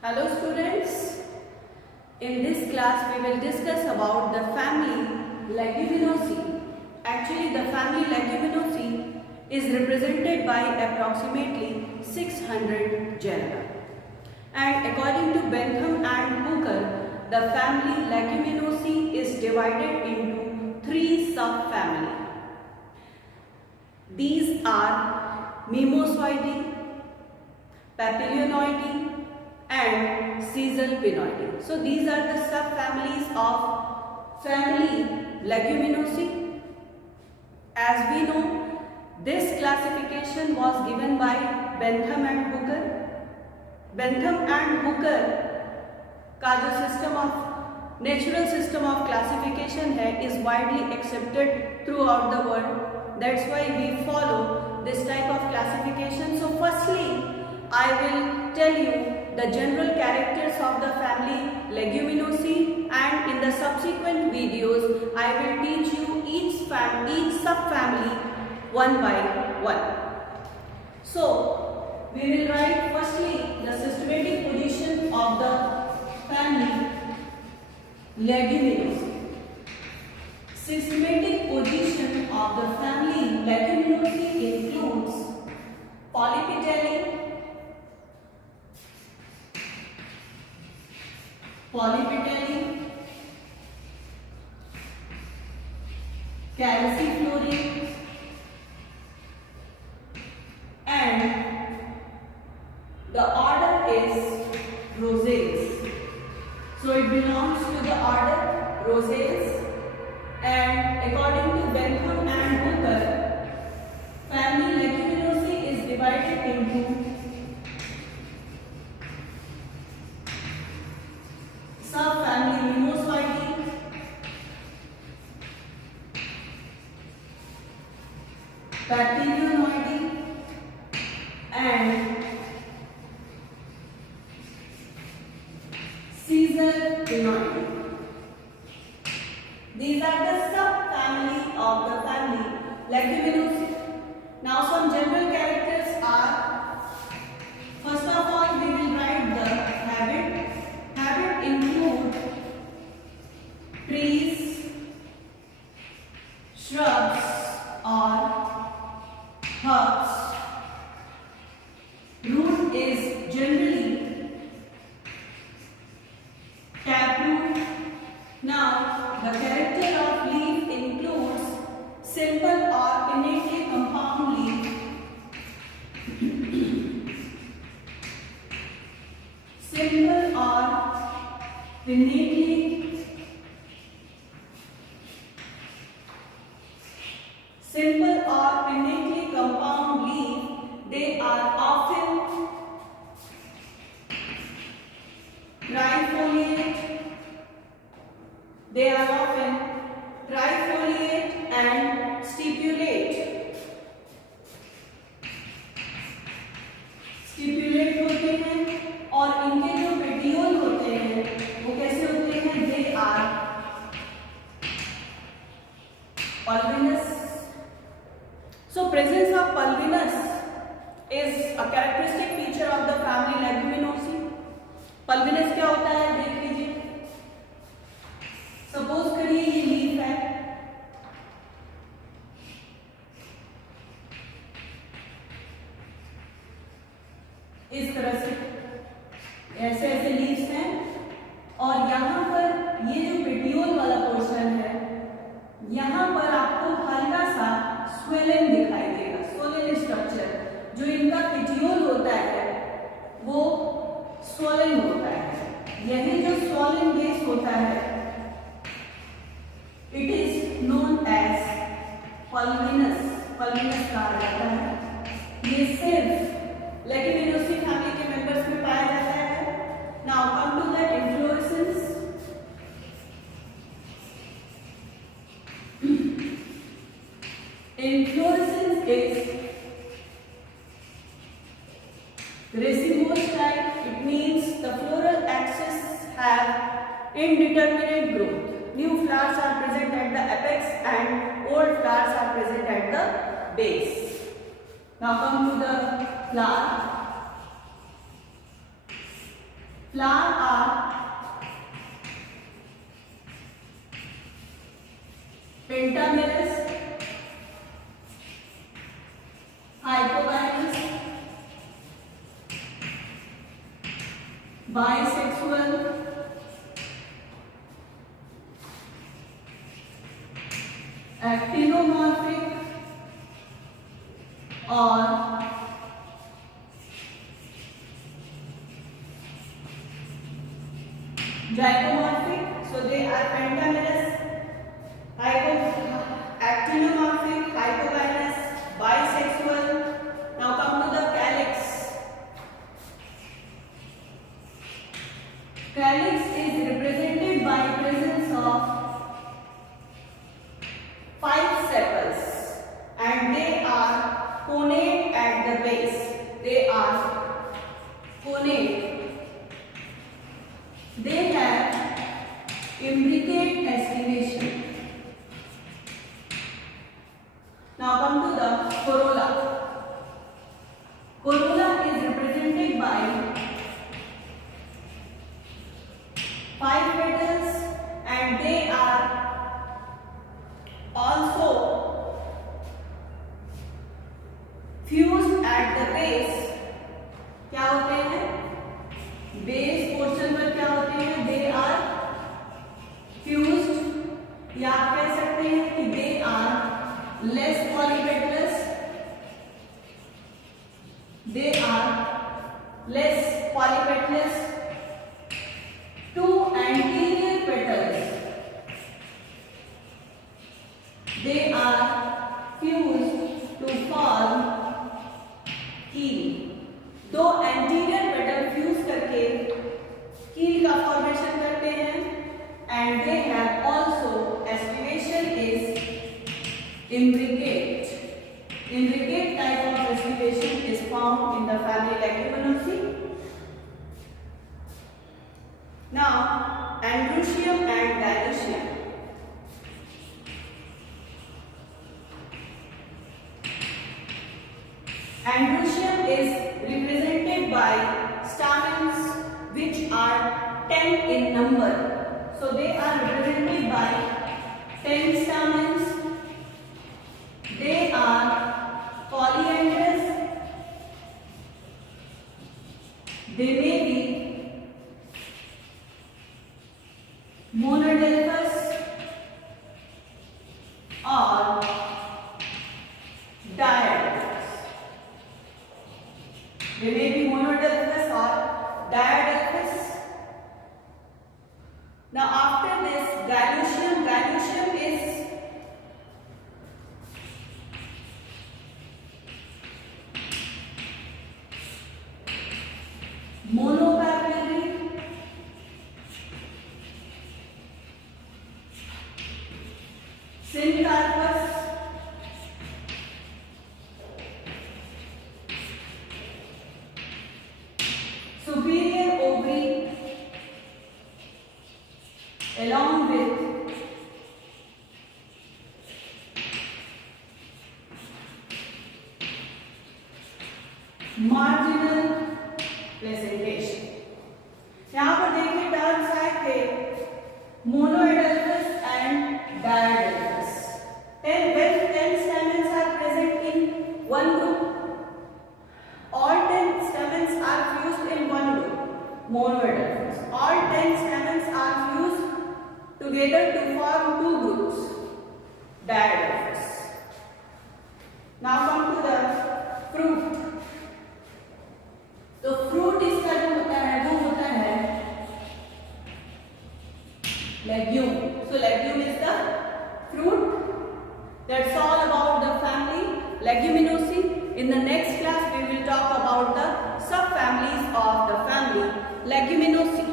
Hello students, in this class we will discuss about the family Leguminosae. Actually the family Leguminosae is represented by approximately 600 genera. And according to Bentham and Hooker, the family Leguminosae is divided into 3 subfamilies. These are Mimosoideae, Papilionoideae and Caesalpinoideae. So these are the subfamilies of family Leguminosae. As we know, this classification was given by Bentham and Hooker. Bentham and Hooker का जो system of natural system of classification है is widely accepted throughout the world. That's why we follow this type of classification. So firstly, I will tell you the general characters of the family Leguminosae, and in the subsequent videos I will teach you each subfamily one by one. So we will write firstly the systematic position of the family Leguminosae. Systematic position of the family Leguminosae includes Polypetalae, Calyciflorae, and the order is Rosales. So it belongs to the order Rosales, and according to Bentham and Hooker, family Leguminosae is divided into subfamily Mimosoideae, Papilionoideae and Caesalpinoideae. These are the subfamily of the family Leguminosae. Now some general characters are, first of all we will write the habit. Habit include trees, shrubs or herbs. Root is generally taproot. Now the character of leaf includes simple or innately compound leaf, simple or innately compound leaf. They are often trifoliate. They are often trifoliate and stipulate. Stipulate होते हैं और इनके जो petiole होते हैं वो कैसे होते हैं? They are pulvinous. So presence of pulvinous is a characteristic feature of the family Leguminosae. Pulvinous क्या होता है? देख लीजिए. सपोज करिए ये लीफ है, इस तरह से ऐसे ऐसे लीव्स हैं और यहाँ पर ये जो पेटियोल वाला पोर्शन है, यहाँ पर आपको हल्का सा स्वेलन दिखाई देगा. स्वेलन स्ट्रक्चर जो इनका पेटियोल होता है वो स्वोलन होता है. यही जो स्वोलन बेस होता है it is known as pulvinus. Pulvinus कहा जाता है. ये सिर्फ Leguminosae फैमिली के मेंबर्स में पाया जाता है. Now come to the inflorescence. Inflorescence is racemose type. It means the floral axis have indeterminate growth. New flowers are present at the apex and old flowers are present at the base. Now come to the flower. Flower are pentamerous, hypogynous, bisexual, actinomorphic or zygomorphic. So they are pentamerous, actinomorphic, hypogynous, bisexual. Now come to the calyx. Calyx is represented by presence of 5 sepals and they are connate at the base. They are connate. They have imbricate estivation. Now come to the corolla. Corolla is represented by 5 petals and they are also fused at the base. क्या होते हैं? Base portion पर क्या होते हैं? They are fused, या आप कह सकते हैं कि they are less polypetalous. They are less polypetalous. 2 anterior petals, they are fused to form keel. 2 anterior petal fuse करके कील का फॉर्मेशन करते हैं and they have also estivation is imbricate. Imbricate type of estivation is found in the family Leguminosae. Now Androecium and Dionysium. Androecium is represented by stamens which are 10 in number. So they are represented by 10 stamens. They are polyandrous. They may be monodelphous or diadelphous. They may be monodelphous or diadelphous. Now after this, Gallutium. Gallutium is monopapillary. Syncarpus. Superior ovary along with marginal presentation. यहाँ पर देखिए terms आए थे monoadelphous and diadelphous. When 10 stamens are present in one group, all 10 stamens are fused in one group, monoadelphous. All 10 stamens are fused together to form 2 groups, diadelphous. Now come to the fruit. तो fruit इसका जो होता है वो होता है legume. So legume is the fruit. That's all about the family Leguminosae. In the next class we will talk about the subfamilies of the family Leguminosae.